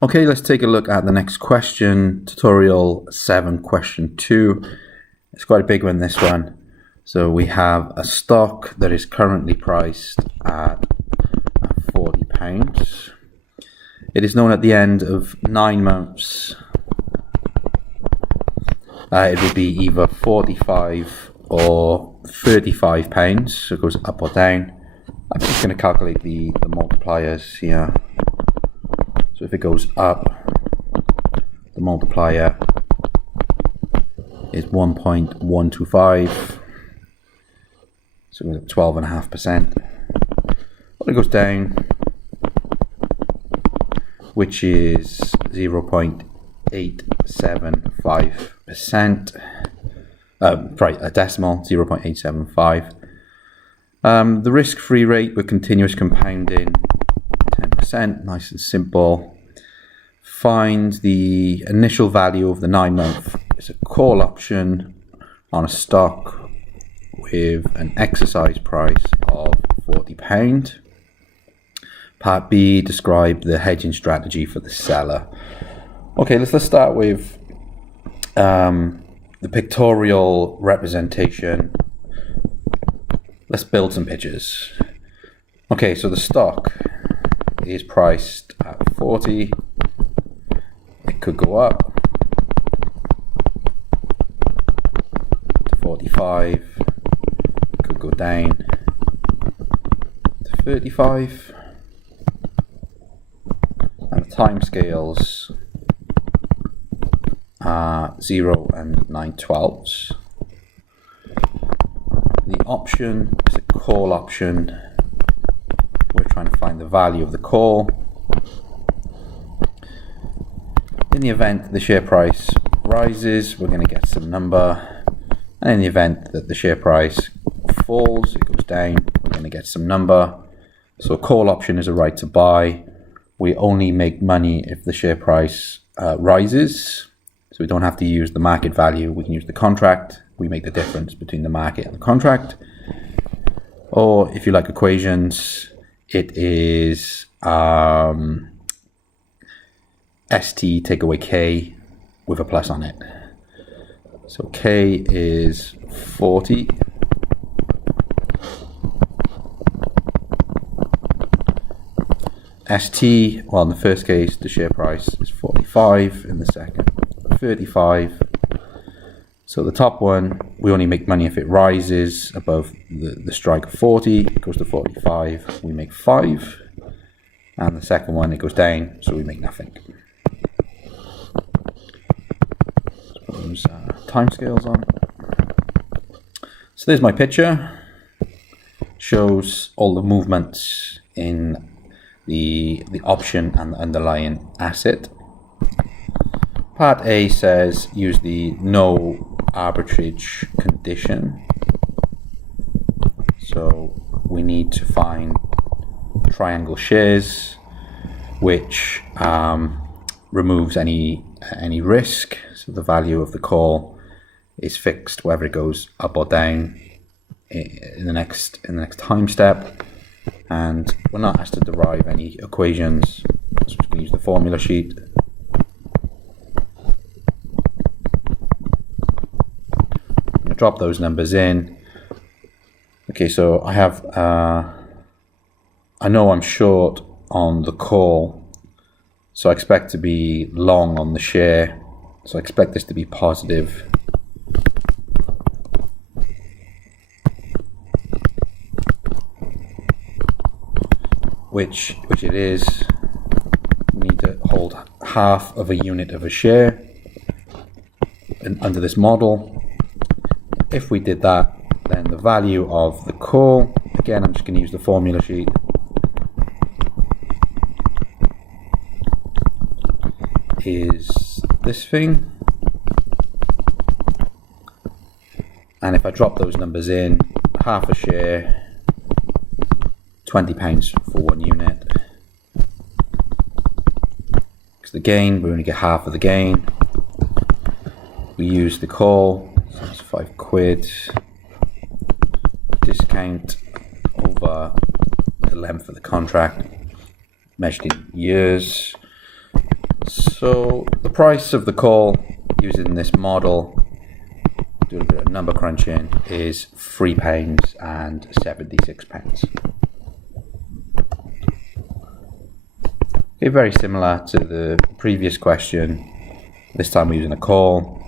Okay, let's take a look at the next question, tutorial 7, question 2. It's quite a big one, this one. So we have a stock that is currently priced at £40. It is known at the end of 9 months. It would be either 45 or £35, so it goes up or down. I'm just going to calculate the multipliers here. So if it goes up, the multiplier is 1.125, so it goes up 12.5%. When it goes down, which is 0.875%, right, a decimal, 0.875. The risk-free rate with continuous compounding, 10%, nice and simple. Find the initial value of the 9-month. It's a call option on a stock with an exercise price of £40. Part B, describe the hedging strategy for the seller. Okay, let's start with the pictorial representation. Let's build some pictures. Okay, so the stock is priced at 40. It could go up to 45. It could go down to 35. And the timescales are 0 and 9/12. The option is a call option. We're trying to find the value of the call. In the event the share price rises, we're going to get some number. And in the event that the share price falls, it goes down, we're going to get some number. So a call option is a right to buy. We only make money if the share price rises. So we don't have to use the market value. We can use the contract. We make the difference between the market and the contract. Or if you like equations, it is ST take away K with a plus on it. So K is 40. ST, well, in the first case, the share price is 45. In the second, 35. So the top one, we only make money if it rises above the strike of 40. It goes to 45, we make 5. And the second one, it goes down, so we make nothing. Put those timescales on. So there's my picture. Shows all the movements in the option and the underlying asset. Part A says use the no arbitrage condition. So we need to find triangle shares which removes any risk. So the value of the call is fixed whether it goes up or down in the next time step. And we're not asked to derive any equations, so we're just going to use the formula sheet. Drop those numbers in. Okay, so I have, I know I'm short on the call, so I expect to be long on the share, so I expect this to be positive. Which it is. We need to hold half of a unit of a share under this model. If we did that, then the value of the call, again, I'm just going to use the formula sheet, is this thing. And if I drop those numbers in, half a share, £20 for 1 unit. Because the gain, we only get half of the gain. We use the call, so it's £5. Discount over the length of the contract, measured in years. So the price of the call using this model, doing a bit of number crunching, is £3.76. Okay, very similar to the previous question. This time we're using a call,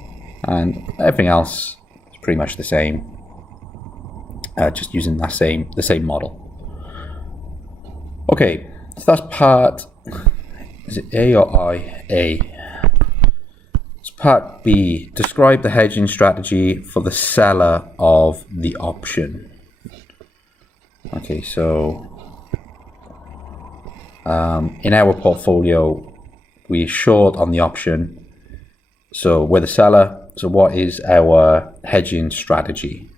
and everything else is pretty much the same. Just using the same model. Okay, so that's part. Is it A or I? A. It's part B. Describe the hedging strategy for the seller of the option. Okay, so in our portfolio, we're short on the option. So we're the seller. So what is our hedging strategy?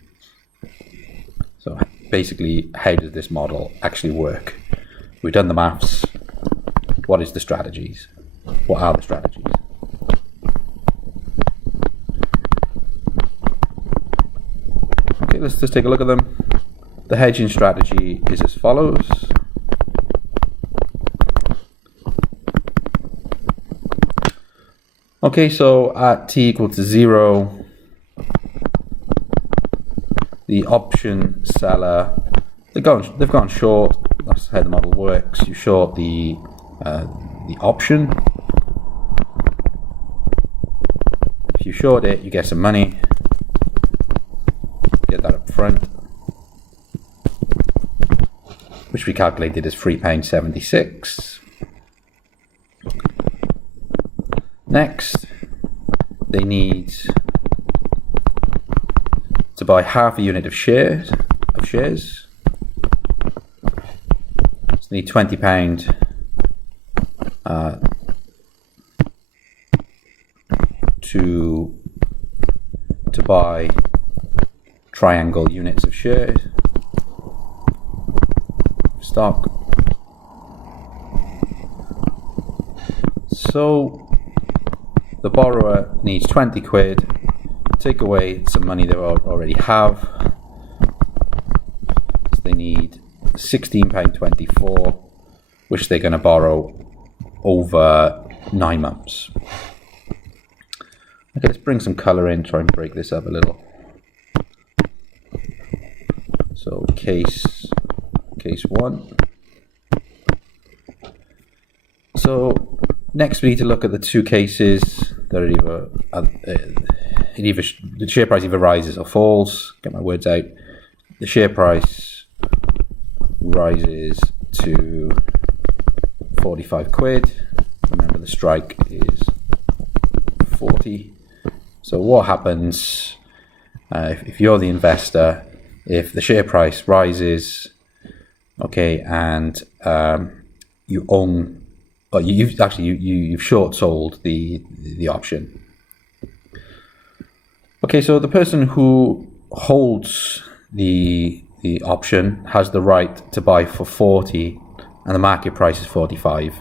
So basically, how does this model actually work? We've done the maths. What is the strategies? What are the strategies? Okay, let's just take a look at them. The hedging strategy is as follows. Okay, so at t equal to 0, the option seller, they've gone short. That's how the model works. You short the option. If you short it, you get some money. Get that up front, which we calculated as £3.76. Next, they need to buy half a unit of shares. So they need £20 to buy triangle units of shares stock. So the borrower needs 20 quid, take away some money they already have. So they need £16.24, which they're going to borrow over 9 months. Okay, let's bring some colour in, try and break this up a little. So case 1. So next we need to look at the two cases that are either the share price either rises or falls. Get my words out. The share price rises to 45 quid. Remember the strike is 40. So what happens if you're the investor? If the share price rises, okay, and you own, or you've short sold the option. Okay, so the person who holds the option has the right to buy for 40, and the market price is 45.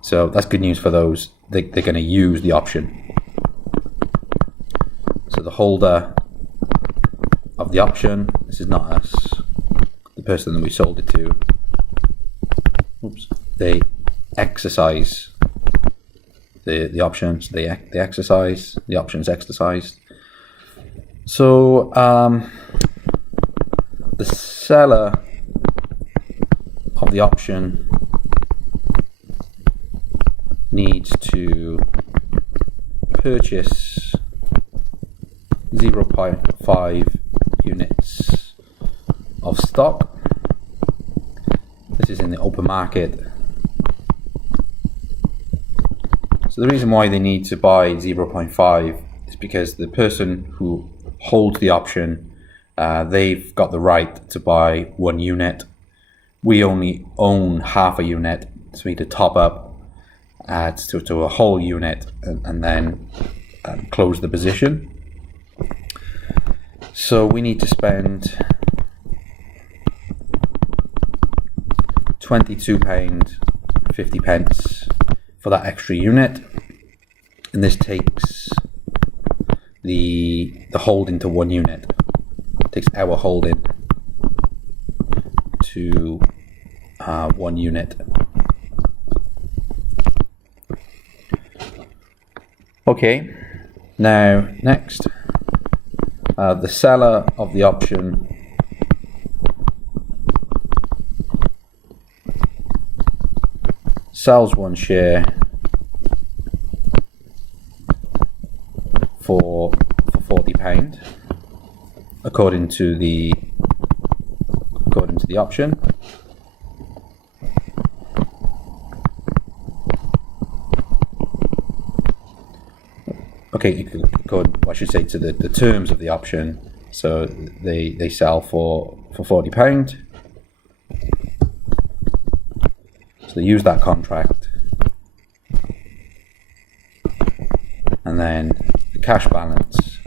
So that's good news for those. They're going to use the option. So the holder of the option, this is not us, the person that we sold it to, they exercise the options. They exercise, the options exercised. So the seller of the option needs to purchase 0.5 units of stock. This is in the open market. So the reason why they need to buy 0.5 is because the person who holds the option, they've got the right to buy 1 unit. We only own half a unit, so we need to top up to a whole unit and then close the position. So we need to spend £22.50 for that extra unit, and this takes the holding to 1 unit. It takes our holding to 1 unit. Okay, now next, the seller of the option sells one share for £40 according to the option. Okay, I should say to the terms of the option. So they sell for £40. So they use that contract, and then the cash balance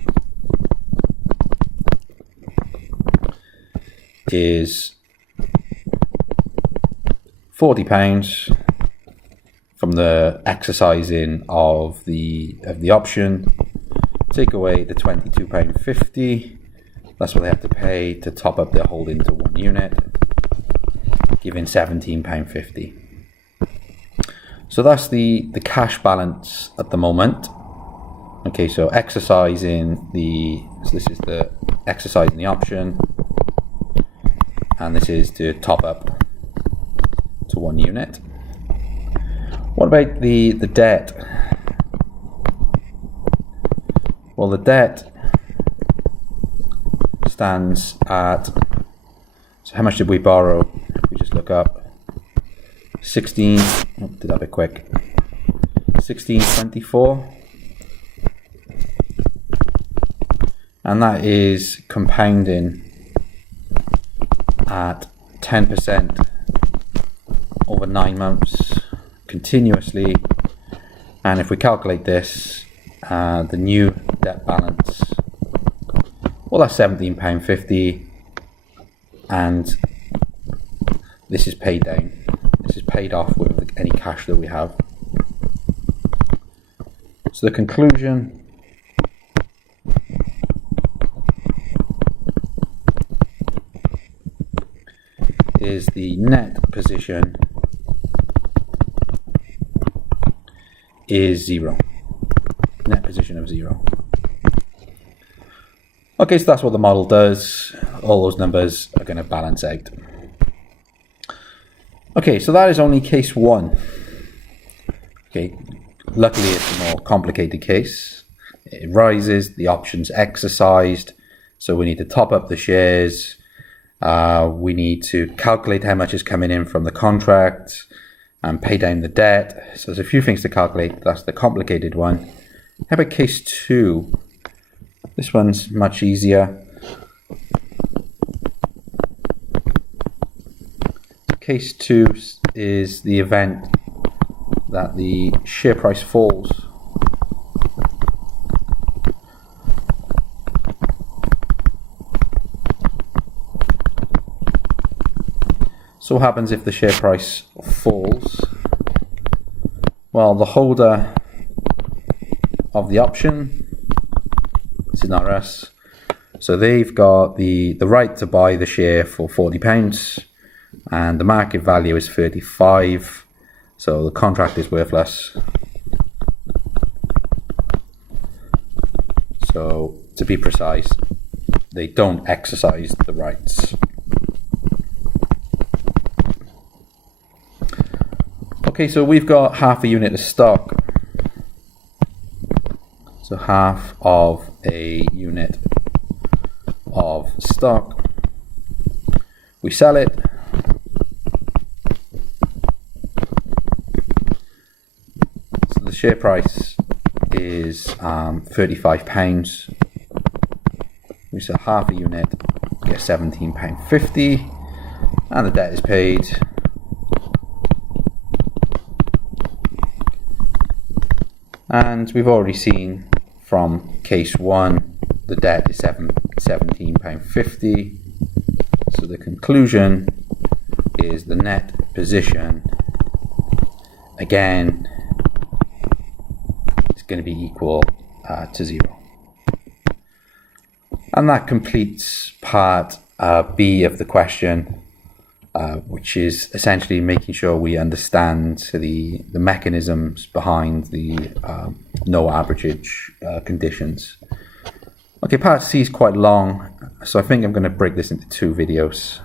is £40 from the exercising of the option. Take away the £22.50. That's what they have to pay to top up their holding to 1 unit, giving £17.50. So that's the cash balance at the moment. Okay, so this is the exercising the option, and this is to top up to 1 unit. What about the debt? Well, the debt stands at, so how much did we borrow? We just look up 1624, and that is compounding at 10% over 9 months continuously. And if we calculate this, the new debt balance, well, that's £17.50, and this is paid down. This is paid off with any cash that we have. So the conclusion is the net position is 0. Net position of 0. Okay, so that's what the model does. All those numbers are going to balance out. Okay, so that is only case 1. Okay, luckily it's a more complicated case. It rises, the option's exercised, so we need to top up the shares. We need to calculate how much is coming in from the contract and pay down the debt. So there's a few things to calculate. That's the complicated one. How about case 2? This one's much easier. Case 2 is the event that the share price falls. So what happens if the share price falls? Well, the holder of the option, this is not us, so they've got the right to buy the share for £40, and the market value is 35, so the contract is worthless. So to be precise, they don't exercise the rights. Okay, so we've got half a unit of stock. So half of a unit of stock. We sell it. So the share price is £35. We sell half a unit, get £17.50, and the debt is paid. And we've already seen from case 1, the debt is £17.50. So the conclusion is the net position, again, is going to be equal to 0. And that completes part B of the question. which is essentially making sure we understand the mechanisms behind the no averagage conditions. Okay, part C is quite long, so I think I'm going to break this into 2 videos.